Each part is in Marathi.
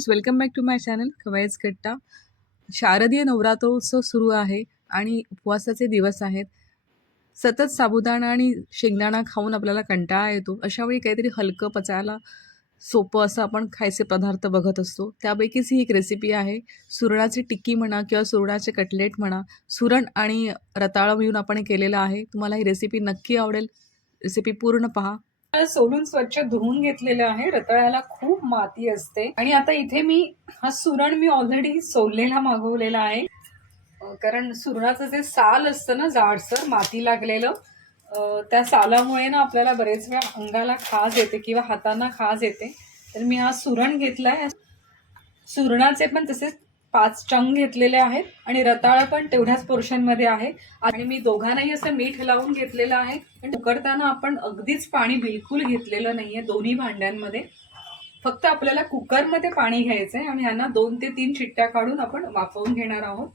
Friends welcome back to my channel कवायच कट्टा शारदीय नवरात्रोत्सव सुरू आहे आणि उपवासाचे दिवस आहेत. सतत साबुदाणा आणि शेंगदाणा खाऊन आपल्याला कंटाळा येतो. अशावेळी काहीतरी हलकं पचायला सोपं असं आपण खायचे पदार्थ बघत असतो. त्यापैकीच ही एक रेसिपी आहे. सुरणाची टिक्की म्हणा किंवा सुरणाचे कटलेट म्हणा सुरण आणि रताळं मिळून आपण केलेलं आहे. तुम्हाला ही रेसिपी नक्की आवडेल. रेसिपी पूर्ण पहा. सोलून स्वच्छ धुवून घेतलेलं आहे. रताळ्याला खूप माती असते. आणि आता इथे मी हा सुरण मी ऑलरेडी सोललेला मागवलेला आहे. कारण सुरणाचं जे साल असतं ना जाडसर माती लागलेलं त्या सालामुळे ना आपल्याला बरेच वेळा अंगाला खाज येते किंवा हातांना खाज येते. तर मी हा सुरण घेतलाय. सुरणाचे पण तसेच पाच चंग घेतलेले आहेत आणि रताळं पण तेवढ्याच पोर्शनमध्ये आहे आणि मी दोघांनाही असं मीठ लावून घेतलेलं आहे. पण उकडताना आपण अगदीच पाणी बिलकुल घेतलेलं नाहीये दोन्ही भांड्यांमध्ये. फक्त आपल्याला कुकरमध्ये पाणी घ्यायचं आहे आणि ह्यांना दोन ते तीन चिट्ट्या काढून आपण वाफवून घेणार आहोत.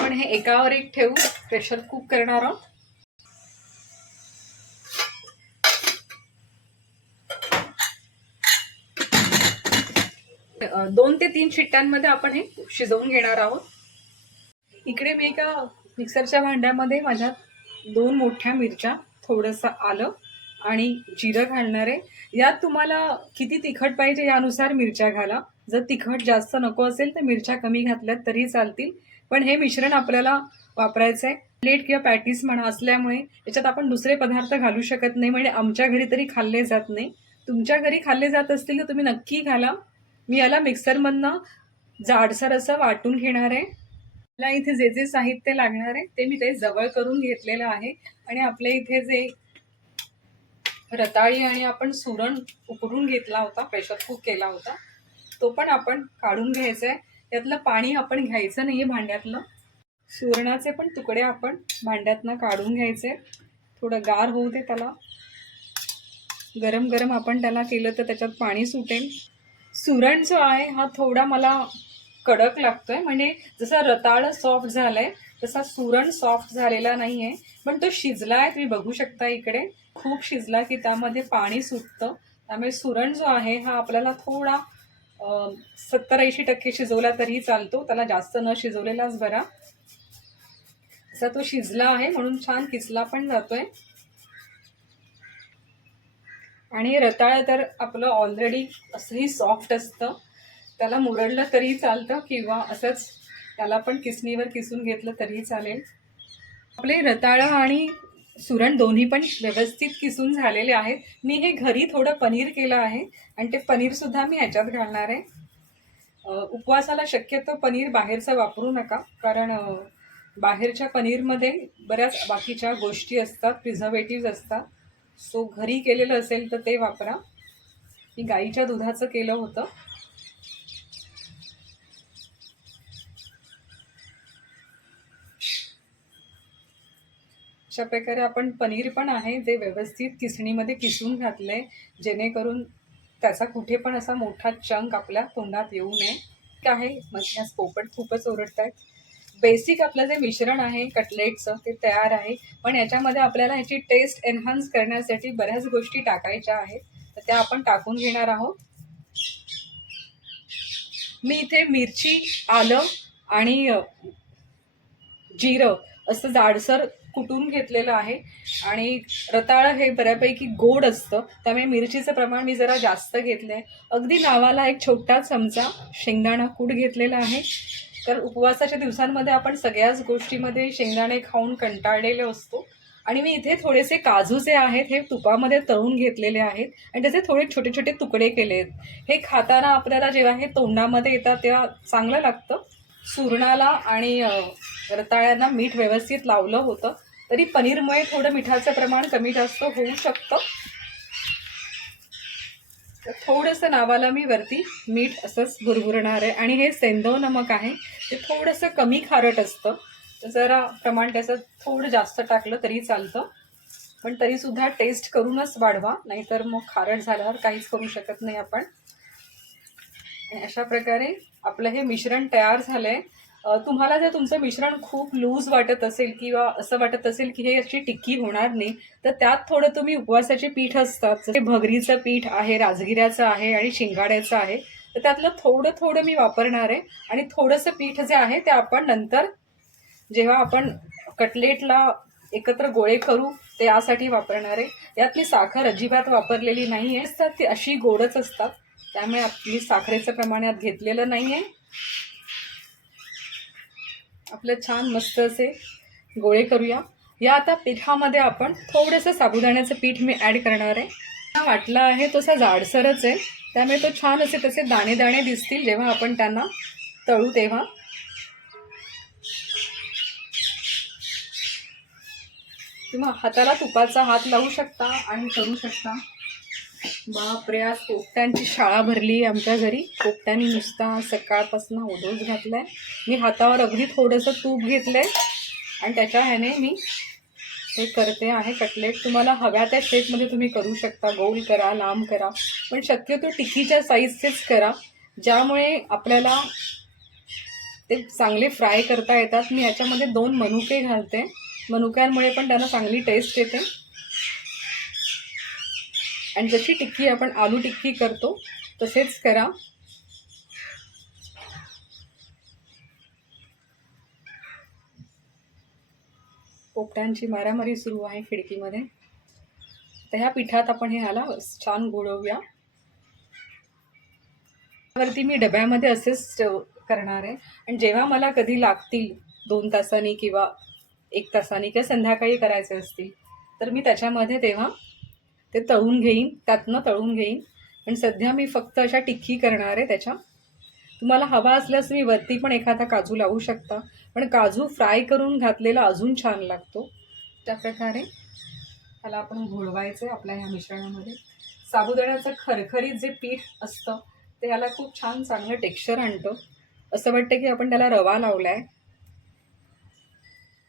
पण हे एकावर एक ठेवून प्रेशर कुक करणार आहोत. दोन ते तीन शिट्ट्यांमध्ये आपण हे शिजवून घेणार आहोत. इकडे मी एका मिक्सरच्या भांड्यामध्ये माझ्या दोन मोठ्या मिरच्या थोडंसं आलं आणि जिरं घालणार आहे. यात तुम्हाला किती तिखट पाहिजे यानुसार मिरच्या घाला. जर तिखट जास्त नको असेल तर मिरच्या कमी घातल्यात तरी चालतील. पण हे मिश्रण आपल्याला वापरायचं आहे प्लेट किंवा पॅटीस म्हणा असल्यामुळे याच्यात आपण दुसरे पदार्थ घालू शकत नाही. म्हणजे आमच्या घरी तरी खाल्ले जात नाही. तुमच्या घरी खाल्ले जात असतील तर तुम्ही नक्की घाला. मी याला मिक्सरमधनं जाडसर असं वाटून घेणार आहे. मला इथे जे जे साहित्य लागणार आहे ते मी ते जवळ करून घेतलेलं आहे. आणि आपल्या इथे जे रताळी आणि आपण सुरण उकडून घेतला होता प्रेशर कुक केला होता तो पण आपण काढून घ्यायचा आहे. यातलं पाणी आपण घ्यायचं नाही आहे भांड्यातलं. सुरणाचे पण तुकडे आपण भांड्यातनं काढून घ्यायचे. थोडं गार होऊ दे त्याला. गरम गरम आपण त्याला केलं तर त्याच्यात पाणी सुटेल. सुरण जो आहे हा थोडा मला कडक लागतोय. म्हणजे जसा रताळ सॉफ्ट झालाय तसा सुरण सॉफ्ट झालेला नाहीये. पण तो शिजला आहे तुम्ही बघू शकता इकडे. खूप शिजला की त्यामध्ये पाणी सुटतं. त्यामुळे सुरण जो आहे हा आपल्याला थोडा सत्तर ऐंशी टक्के शिजवला तरी चालतो. त्याला जास्त न शिजवलेलाच बरा. असा तो शिजला आहे म्हणून छान किसला पण जातोय. आणि रताळं तर आपलं ऑलरेडी असंही सॉफ्ट असतं. त्याला मुरडलं तरी चालतं किंवा असंच त्याला पण किसणीवर किसून घेतलं तरी चालेल. आपले रताळं आणि सुरण दोन्ही पण व्यवस्थित किसून झालेले आहेत. मी हे घरी थोडं पनीर केलं आहे आणि ते पनीरसुद्धा मी ह्याच्यात घालणार आहे. उपवासाला शक्यतो पनीर बाहेरचं वापरू नका कारण बाहेरच्या पनीरमध्ये बऱ्याच बाकीच्या गोष्टी असतात प्रिझर्वेटिव्ह असतात. सो घरी केलेलं असेल तर ते वापरा. मी गाईच्या दुधाचं केलं होतं. अशा प्रकारे आपण पनीर पण आहे जे व्यवस्थित किसणीमध्ये किसून घातलंय जेणेकरून त्याचा कुठे पण असा मोठा चंक आपल्या तोंडात येऊ नये. ठीक आहे? मधल्यास पोपट खूपच ओरडत आहेत बेसिक आपलं जे मिश्रण आहे कटलेटचं ते तयार आहे. पण याच्यामध्ये आपल्याला ह्याची टेस्ट एनहान्स करण्यासाठी बऱ्याच गोष्टी टाकायच्या आहेत. तर त्या आपण टाकून घेणार आहोत. मी इथे मिरची आलं आणि जिरं असं जाडसर कुटून घेतलेलं आहे. आणि रताळं हे बऱ्यापैकी गोड असतं. त्यामुळे मिरचीचं प्रमाण मी जरा जास्त घेतलं आहे अगदी नावाला एक छोटा चमचा शेंगदाणा कूट घेतलेला आहे. तर उपवासाच्या दिवसांमध्ये आपण सगळ्याच गोष्टीमध्ये शेंगदाणे खाऊन कंटाळलेले असतो. आणि मी इथे थोडेसे काजू जे आहेत हे तुपामध्ये तळून घेतलेले आहेत. आणि त्याचे थोडे छोटे छोटे तुकडे केले आहेत. हे खाताना आपल्याला जेव्हा हे तोंडामध्ये येतात तेव्हा चांगलं लागतं. सुरणाला आणि रताळ्यांना मीठ व्यवस्थित लावलं होतं. तरी पनीरमुळे थोडं मिठाचं प्रमाण कमी जास्त होऊ शकतं. थोडंसं नावाला मी वरती मीठ असंच भुरभुरणार आहे. आणि हे सेंदो नमक आहे. ते थोडंसं कमी खारट असतं. तर जरा प्रमाण त्याचं थोडं जास्त टाकलं तरी चालतं. पण तरीसुद्धा टेस्ट करूनच वाढवा. नाहीतर मग खारट झाल्यावर काहीच करू शकत नाही आपण. आणि अशा प्रकारे आपलं हे मिश्रण तयार झालं आहे तुम्हाला जर तुमचं मिश्रण खूप लूज वाटत असेल किंवा असं वाटत असेल की हे अशी टिक्की होणार नाही तर त्यात थोडं तुम्ही उपवासाचे पीठ असतात जसे भगरीचं पीठ आहे राजगिऱ्याचं आहे आणि शिंगाड्याचं आहे तर त्यातलं थोडं थोडं मी वापरणार आहे आणि थोडंसं पीठ जे आहे ते आपण नंतर जेव्हा आपण कटलेटला एकत्र गोळे करू ते यासाठी वापरणार आहे. यात मी साखर अजिबात वापरलेली नाही आहे तर ती अशी गोडच असतात त्यामुळे आपली साखरेचं प्रमाण यात घेतलेलं नाही आहे आपलं छान मस्त असे गोळे करूया. या आता पिठामध्ये आपण थोडंसं साबुदाण्याचं पीठ मी ॲड करणार आहे. हा वाटला आहे तसा जाडसरच आहे. त्यामुळे तो छान असे तसे दाणे दाणे दिसतील जेव्हा आपण त्यांना तळू तेव्हा. किंवा हाताला तुपाचा हात लावू शकता आणि करू शकता. बापरे आज पोपट्यांची शाळा भरली आहे आमच्या घरी. पोपट्यांनी नुसता सकाळपासून ओढोस घातलाय. मी हातावर अगदी थोडंसं तूप घेतलंय. आणि त्याच्या ह्याने मी हे करते आहे कटलेट. तुम्हाला हव्या त्या शेपमध्ये तुम्ही करू शकता. गोल करा लांब करा. पण शक्यतो टिकीच्या साईजचेच करा. ज्यामुळे आपल्याला ते चांगले फ्राय करता येतात. मी याच्यामध्ये दोन मनुके घालते. मनुक्यांमुळे पण त्यांना चांगली टेस्ट येते. आणि जशी टिक्की आपण आलू टिक्की करतो तसेच करा. पोपट्यांची मारामारी सुरू आहे खिडकीमध्ये. तर ह्या पिठात आपण हे ह्याला छान गोळवूया वरती मी डब्यामध्ये असेच करणार आहे. आणि जेव्हा मला कधी लागतील दोन तासांनी किंवा एक तासांनी किंवा संध्याकाळी करायचे असतील तर मी त्याच्यामध्ये तेव्हा ते तळून घेईन त्यातनं तळून घेईन. पण सध्या मी फक्त अशा टिक्की करणार आहे त्याच्या. तुम्हाला हवा असल्यास मी वरती पण एखादा काजू लावू शकता. पण काजू फ्राय करून घातलेला अजून छान लागतो. त्या प्रकारे त्याला आपण घोळवायचं आहे आपल्या ह्या मिश्रणामध्ये. साबुदाण्याचं खरखरीत जे पीठ असतं ते याला खूप छान चांगलं टेक्स्चर आणतं. असं वाटतं की आपण त्याला रवा लावला आहे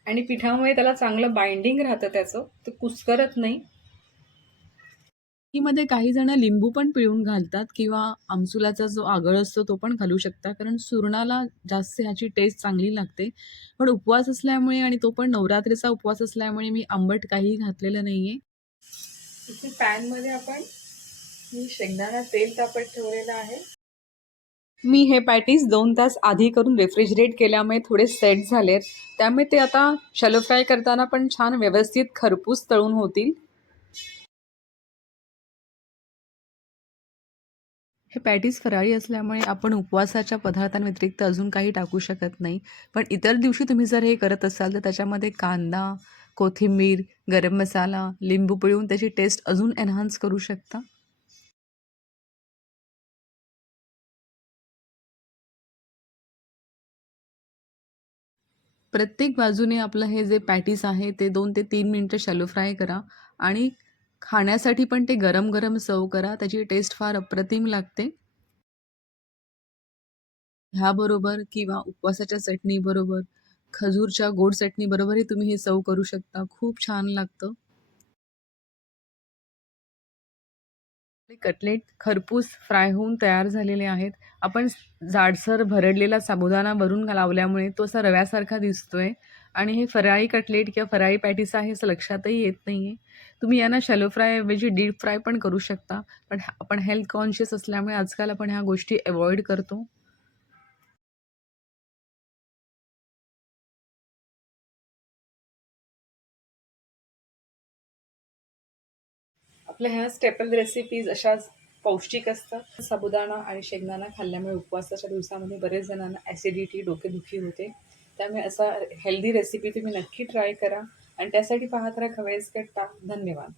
आणि पिठामुळे त्याला चांगलं बाइंडिंग राहतं त्याचं. ते कुस्करत नाही. मध्ये काही जण लिंबू पण पिळून घालतात किंवा आमसुलाचा जो आगळ असतो तो पण घालू शकता कारण सुरणाला जास्त ह्याची टेस्ट चांगली लागते. पण उपवास असल्यामुळे आणि तो पण नवरात्रीचा उपवास असल्यामुळे मी आंबट काही घातलेलं नाहीये. इथे पॅनमध्ये आपण मी शेंगदाणा तेल तापत ठेवलेलं आहे. मी हे पॅटीस दोन तास आधी करून रेफ्रिजरेट केल्यामुळे थोडे सेट झालेत. त्यामुळे ते आता शॅलो फ्राय करताना पण छान व्यवस्थित खरपूस तळून होतील. हे पॅटीज फराळी असल्यामुळे आपण उपवासाच्या पदार्थांव्यतिरिक्त अजून काही टाकू शकत नाही. पण इतर दिवशी तुम्ही जर हे करत असाल तर त्याच्यामध्ये कांदा कोथिंबीर गरम मसाला लिंबू पिळून त्याची टेस्ट अजून एन्हान्स करू शकता. प्रत्येक बाजूने आपलं हे जे पॅटीस आहे ते दोन ते तीन मिनटं शॅलो फ्राय करा आणि खाण्यासाठी पण ते गरम गरम सर्व करा त्याची टेस्ट फार अप्रतिम लागते. ह्याबरोबर किंवा उपवासाच्या चटणीबरोबर खजूरच्या गोड चटणीबरोबरही तुम्ही हे सर्व करू शकता. खूप छान लागतं. कटलेट खरपूस फ्राय होऊन तयार झालेले आहेत. आपण जाडसर भरडलेला साबुदाणा भरून लावल्यामुळे तो असा रव्यासारखा दिसतोय. आणि हे फराळी कटलेट किंवा फराळी पॅटीस आहे असं लक्षातही येत नाही आहे तुम्ही यांना शॅलो फ्राय ऐवजी डीप फ्राय पण करू शकता. पण आपण हेल्थ कॉन्शियस असल्यामुळे आजकाल आपण ह्या गोष्टी अवॉइड करतो. आपल्या ह्या स्टेपल रेसिपीज अशाच पौष्टिक असतात. साबुदाणा आणि शेंगदाणा खाल्ल्यामुळे उपवासाच्या दिवसामध्ये बरेच जणांना ॲसिडिटी डोकेदुखी होते. त्यामुळे असा हेल्दी रेसिपी तुम्ही नक्की ट्राय करा. आणि त्यासाठी पाहत राहा खवेस कट्टा धन्यवाद.